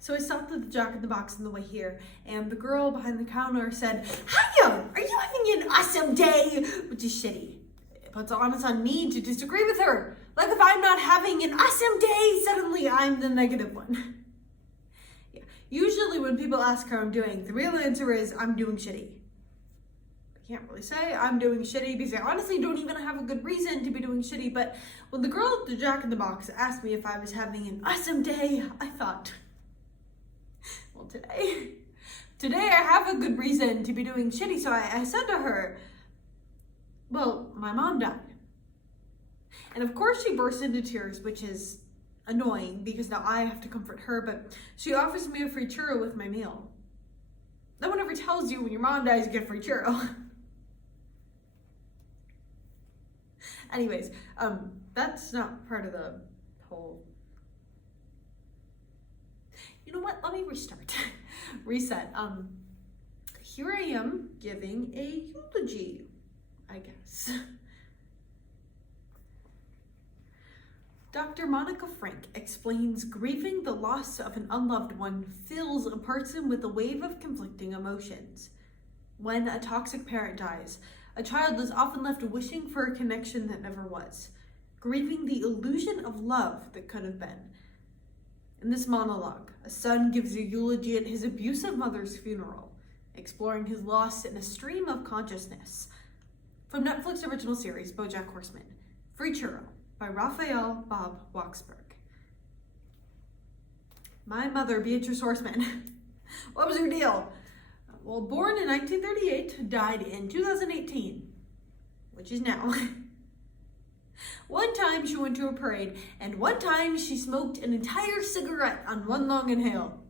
So I stopped at the Jack in the Box on the way here, and the girl behind the counter said, "Hiya, are you having an awesome day?" Which is shitty. But it's honest on me to disagree with her. Like if I'm not having an awesome day, suddenly I'm the negative one. Yeah. Usually when people ask how I'm doing, the real answer is I'm doing shitty. I can't really say I'm doing shitty because I honestly don't even have a good reason to be doing shitty. But when the girl at the Jack in the Box asked me if I was having an awesome day, I thought, well, today I have a good reason to be doing shitty. So I said to her, well, my mom died. And of course she burst into tears, which is annoying because now I have to comfort her, but she offers me a free churro with my meal. No one ever tells you when your mom dies you get a free churro. Anyways, that's not part of the whole... You know what? Let me restart. Reset. Here I am giving a eulogy, I guess. Dr. Monica Frank explains grieving the loss of an unloved one fills a person with a wave of conflicting emotions. When a toxic parent dies, a child is often left wishing for a connection that never was, grieving the illusion of love that could have been. In this monologue, a son gives a eulogy at his abusive mother's funeral, exploring his loss in a stream of consciousness. From Netflix original series BoJack Horseman, Free Churro by Raphael Bob Waksberg. My mother, Beatrice Horseman. What was her deal? Well, born in 1938, died in 2018, which is now. One time she went to a parade, and one time she smoked an entire cigarette on one long inhale.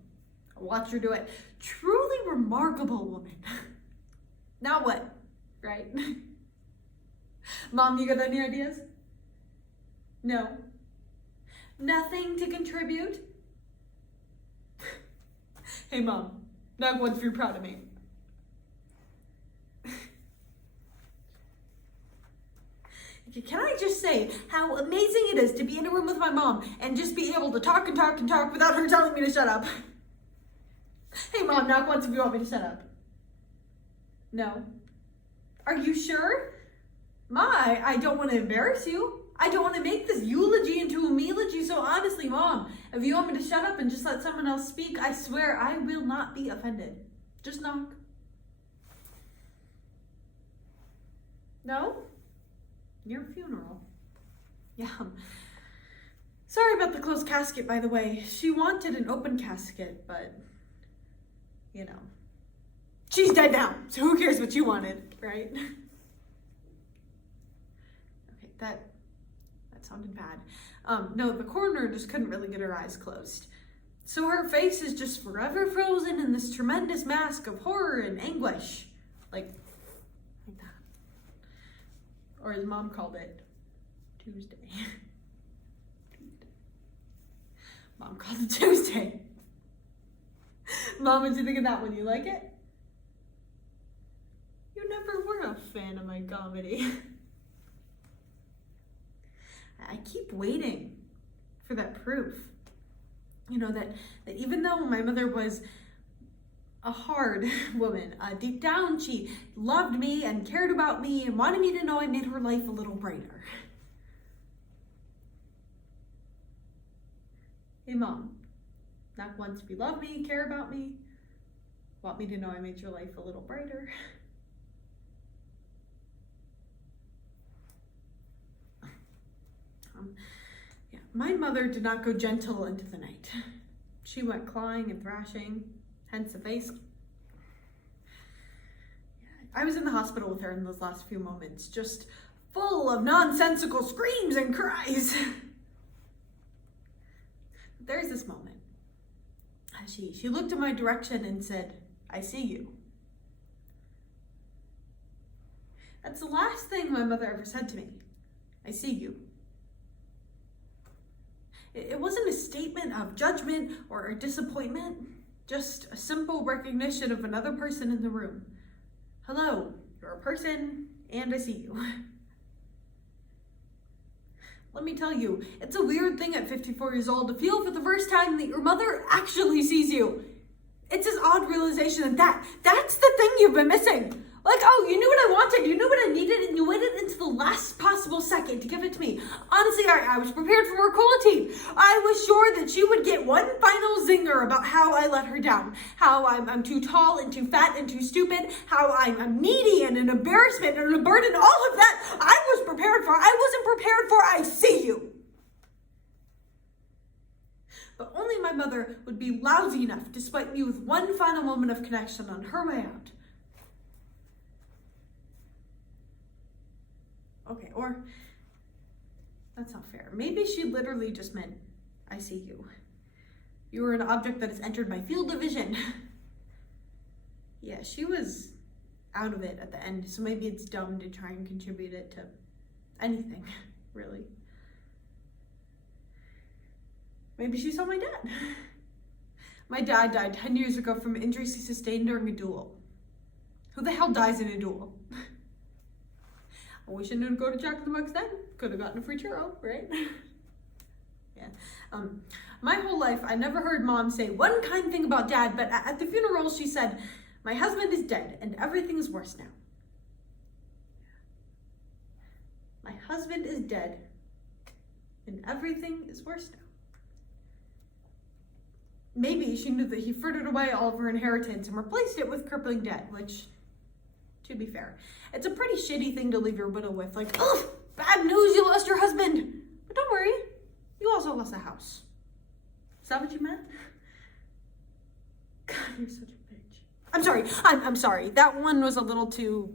I watched her do it. Truly remarkable woman. Now what, right? Mom, you got any ideas? No. Nothing to contribute? Hey Mom, not once you're proud of me. Can I just say how amazing it is to be in a room with my mom and just be able to talk and talk and talk without her telling me to shut up? Hey Mom, knock once if you want me to shut up. No. Are you sure? I don't want to embarrass you. I don't want to make this eulogy into a melogy, so honestly, Mom, if you want me to shut up and just let someone else speak, I swear I will not be offended. Just knock. No? Your funeral. Yeah. Sorry about the closed casket, by the way. She wanted an open casket, but, you know. She's dead now, so who cares what you wanted, right? Okay, that sounded bad. No, the coroner just couldn't really get her eyes closed. So her face is just forever frozen in this tremendous mask of horror and anguish. Like that. Or as Mom called it, Tuesday. Mom called it Tuesday. Mom, what'd you think of that one? You like it? You never were a fan of my comedy. I keep waiting for that proof. You know, that even though my mother was a hard woman, deep down she loved me and cared about me and wanted me to know I made her life a little brighter. Hey Mom, not once if you love me, care about me, want me to know I made your life a little brighter. Yeah, my mother did not go gentle into the night. She went clawing and thrashing, hence the face. I was in the hospital with her in those last few moments, just full of nonsensical screams and cries. There's this moment. She looked in my direction and said, "I see you." That's the last thing my mother ever said to me. I see you. It wasn't a statement of judgment or a disappointment, just a simple recognition of another person in the room. Hello, you're a person, and I see you. Let me tell you, it's a weird thing at 54 years old to feel for the first time that your mother actually sees you. It's this odd realization that's the thing you've been missing. Like, oh, you knew what I wanted, you knew what I needed, and you waited until the last possible second to give it to me. Honestly, I was prepared for more cruelty. I was sure that she would get one final zinger about how I let her down, how I'm too tall and too fat and too stupid, how I'm needy and an embarrassment and a burden, all of that I was prepared for. I wasn't prepared for I see you. But only my mother would be lousy enough to spite me with one final moment of connection on her way out. Okay, or that's not fair. Maybe she literally just meant, I see you. You are an object that has entered my field of vision. Yeah, she was out of it at the end, so maybe it's dumb to try and contribute it to anything, really. Maybe she saw my dad. My dad died 10 years ago from injuries he sustained during a duel. Who the hell dies in a duel? I wish I didn't go to Jack in the Box then. Could have gotten a free churro, right? Yeah. My whole life, I never heard Mom say one kind thing about Dad, but at the funeral, she said, my husband is dead and everything is worse now. My husband is dead and everything is worse now. Maybe she knew that he frittered away all of her inheritance and replaced it with crippling debt, which, to be fair, it's a pretty shitty thing to leave your widow with. Like, oh, bad news, you lost your husband. But don't worry, you also lost a house. Is that what you meant? God, you're such a bitch. I'm sorry, I'm sorry. That one was a little too,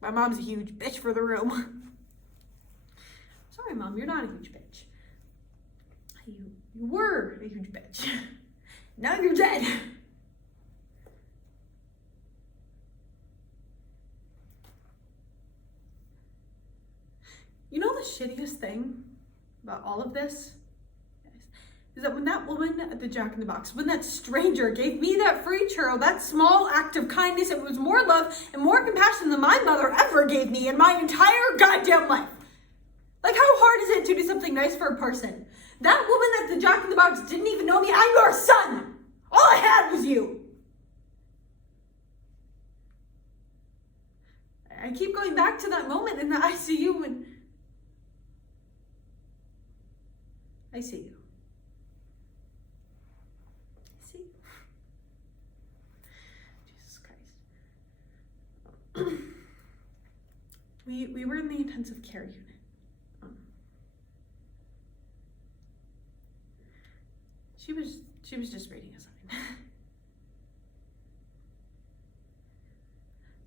my mom's a huge bitch for the room. Sorry, Mom, you're not a huge bitch. You were a huge bitch. Now you're dead. You know the shittiest thing about all of this? Is that when that woman at the Jack in the Box, when that stranger gave me that free churro, that small act of kindness, it was more love and more compassion than my mother ever gave me in my entire goddamn life. Like, how hard is it to do something nice for a person? That woman at the Jack in the Box didn't even know me. I'm your son. All I had was you. I keep going back to that moment in the ICU and I see you. I see you. Jesus Christ. We were in the intensive care unit. She was just reading a sign.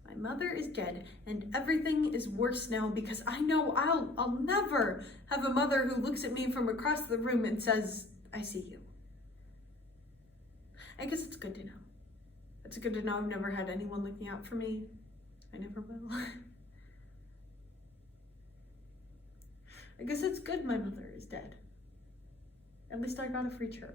My mother is dead and everything is worse now because I know I'll never have a mother who looks at me from across the room and says, I see you. I guess it's good to know. It's good to know I've never had anyone looking out for me. I never will. I guess it's good my mother is dead. At least I got a free churro.